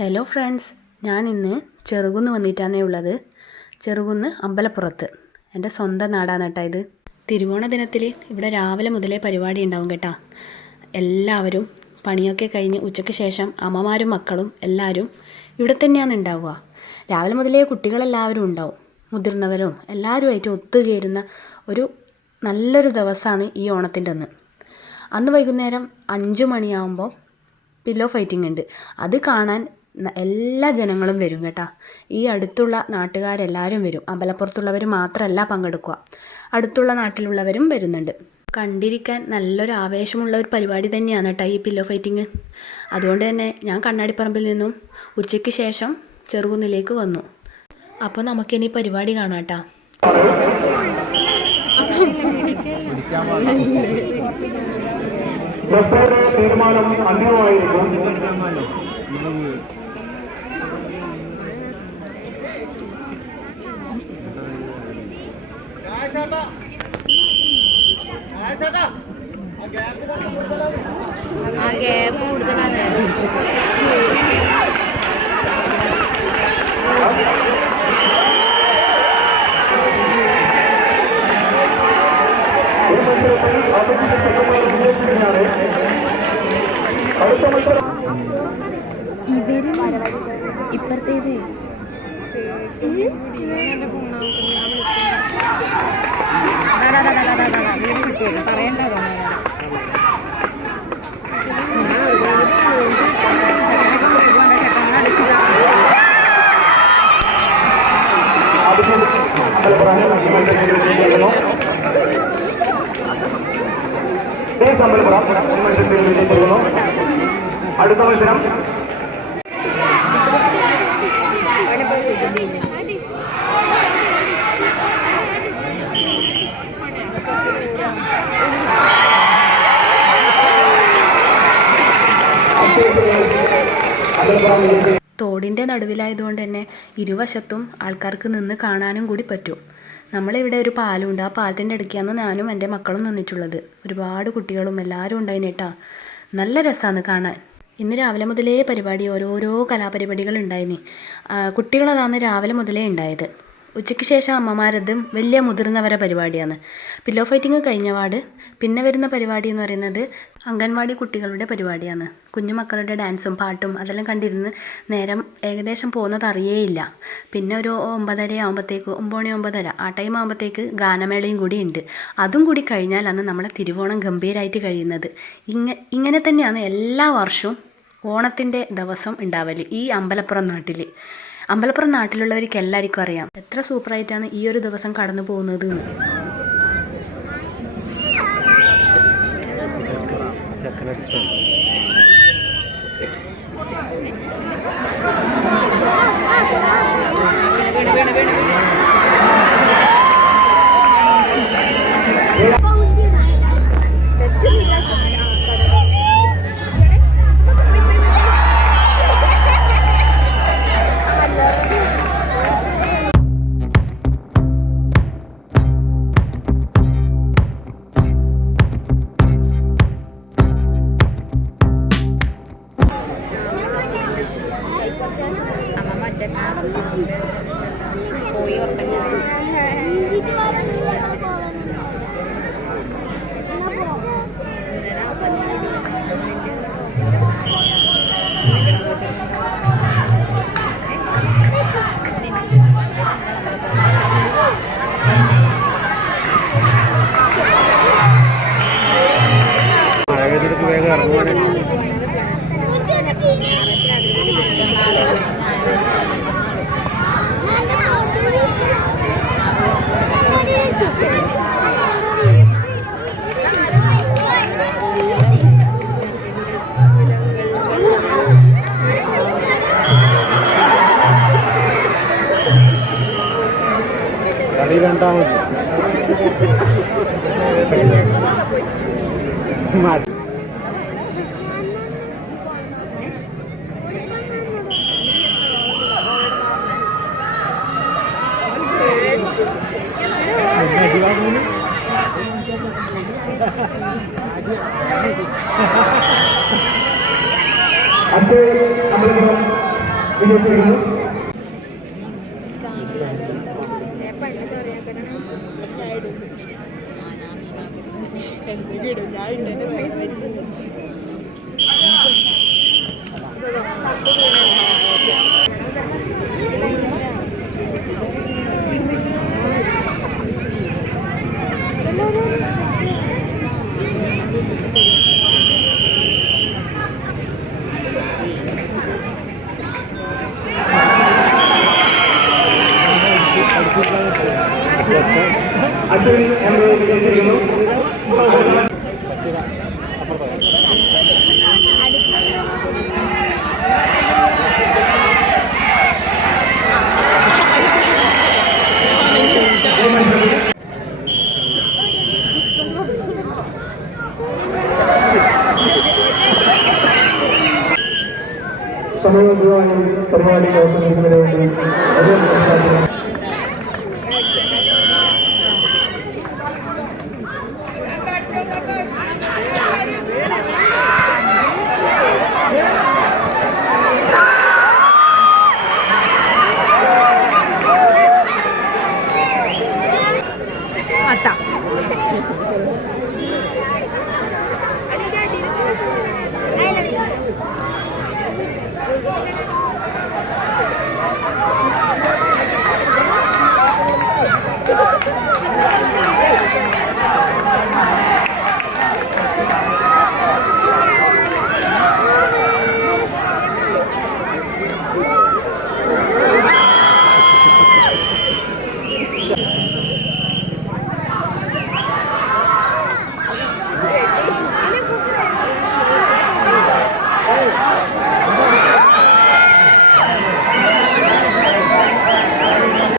Hello friends, ഞാൻ ഇന്ന് ചെറുകുന്ന് വന്നിട്ടാണേ ഉള്ളത്. ചെറുകുന്ന് അമ്പലപ്പുറത്ത്, എൻ്റെ സ്വന്തം നാടാണ് കേട്ടോ ഇത്. തിരുവോണ ദിനത്തിൽ ഇവിടെ രാവിലെ മുതലേ പരിപാടി ഉണ്ടാവും കേട്ടോ. എല്ലാവരും പണിയൊക്കെ കഴിഞ്ഞ് ഉച്ചയ്ക്ക് ശേഷം അമ്മമാരും മക്കളും എല്ലാവരും ഇവിടെ തന്നെയാണ് ഉണ്ടാവുക. രാവിലെ മുതലേ കുട്ടികളെല്ലാവരും ഉണ്ടാവും, മുതിർന്നവരും എല്ലാവരുമായിട്ട് ഒത്തുചേരുന്ന ഒരു നല്ലൊരു ദിവസമാണ് ഈ ഓണത്തിൻ്റെ അന്ന്. അന്ന് വൈകുന്നേരം 5 മണിയാകുമ്പോൾ പില്ലോ ഫൈറ്റിംഗ് ഉണ്ട്. അത് കാണാൻ എല്ലാ ജനങ്ങളും വരും കേട്ടോ. ഈ അടുത്തുള്ള നാട്ടുകാരെല്ലാവരും വരും. അമ്പലപ്പുറത്തുള്ളവർ മാത്രമല്ല പങ്കെടുക്കുക, അടുത്തുള്ള നാട്ടിലുള്ളവരും വരുന്നുണ്ട്. കണ്ടിരിക്കാൻ നല്ലൊരു ആവേശമുള്ള ഒരു പരിപാടി തന്നെയാണ് കേട്ടോ ഈ പില്ലോ ഫൈറ്റിങ്. അതുകൊണ്ട് തന്നെ ഞാൻ കണ്ണാടിപ്പറമ്പിൽ നിന്നും ഉച്ചയ്ക്ക് ശേഷം ചെറുകുന്നിലേക്ക് വന്നു. അപ്പോൾ നമുക്കിനി പരിപാടി കാണാം കേട്ടോ. തീരുമാനം അന്തിമമായിരിക്കും. ആ ഗ്യാപ്പ് കൂടുതലാണ്. ഇവര് ഇപ്പഴത്തേത് പറയണ്ടോ അടുത്ത മത്സരം തോടിൻ്റെ നടുവിലായതുകൊണ്ട് തന്നെ ഇരുവശത്തും ആൾക്കാർക്ക് നിന്ന് കാണാനും കൂടി പറ്റും. നമ്മളിവിടെ ഒരു പാലമുണ്ട്, ആ പാലത്തിൻ്റെ ഇടയ്ക്കാണ് ഞാനും എൻ്റെ മക്കളും നിന്നിട്ടുള്ളത്. ഒരുപാട് കുട്ടികളും എല്ലാവരും ഉണ്ടായിന് കേട്ടോ. നല്ല രസമാണ് കാണാൻ. ഇന്ന് രാവിലെ മുതലേ പരിപാടി, ഓരോരോ കലാപരിപാടികൾ ഉണ്ടായിന്. കുട്ടികളതാണ് രാവിലെ മുതലേ ഉണ്ടായത്. ഉച്ചയ്ക്ക് ശേഷം അമ്മമാരതും വലിയ മുതിർന്നവരെ പരിപാടിയാണ്. പില്ലോ ഫൈറ്റിങ് കഴിഞ്ഞപാട് പിന്നെ വരുന്ന പരിപാടി എന്ന് പറയുന്നത് അംഗൻവാടി കുട്ടികളുടെ പരിപാടിയാണ്. കുഞ്ഞുമക്കളുടെ ഡാൻസും പാട്ടും അതെല്ലാം കണ്ടിരുന്ന് നേരം ഏകദേശം പോകുന്നത് അറിയേയില്ല. പിന്നെ ഒരു 9:30 ആകുമ്പോഴത്തേക്ക് 9:30 ആ ടൈം ആകുമ്പോഴത്തേക്ക് ഗാനമേളയും കൂടി ഉണ്ട്. അതും കൂടി കഴിഞ്ഞാലാണ് നമ്മളെ തിരുവോണം ഗംഭീരമായിട്ട് കഴിയുന്നത്. ഇങ്ങനെ തന്നെയാണ് എല്ലാ വർഷവും ഓണത്തിൻ്റെ ദിവസം ഉണ്ടാവല് ഈ അമ്പലപ്പുറം നാട്ടിൽ. അമ്പലപ്പുറം നാട്ടിലുള്ളവർക്ക് എല്ലാവർക്കും അറിയാം എത്ര സൂപ്പറായിട്ടാണ് ഈ ഒരു ദിവസം കടന്നു പോകുന്നത് എന്ന്. പോയി വേഗം ഇറങ്ങുവാനേ. കളി രണ്ടാമത് മാറ്റി. അടുത്ത വിജയിച്ചിരിക്കുന്നു. അശ്വിൻ എം എ വിജയിച്ചിരിക്കുന്നു. സമയബന്ധിതമായി പരിപാടി അവസാനിക്കുന്നതിന് വേണ്ടി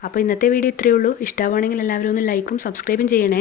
അപ്പോൾ ഇന്നത്തെ വീഡിയോ ഇത്രയേ ഉള്ളൂ. ഇഷ്ടമാണെങ്കിൽ എല്ലാവരും ഒന്ന് ലൈക്കും സബ്സ്ക്രൈബും ചെയ്യണേ.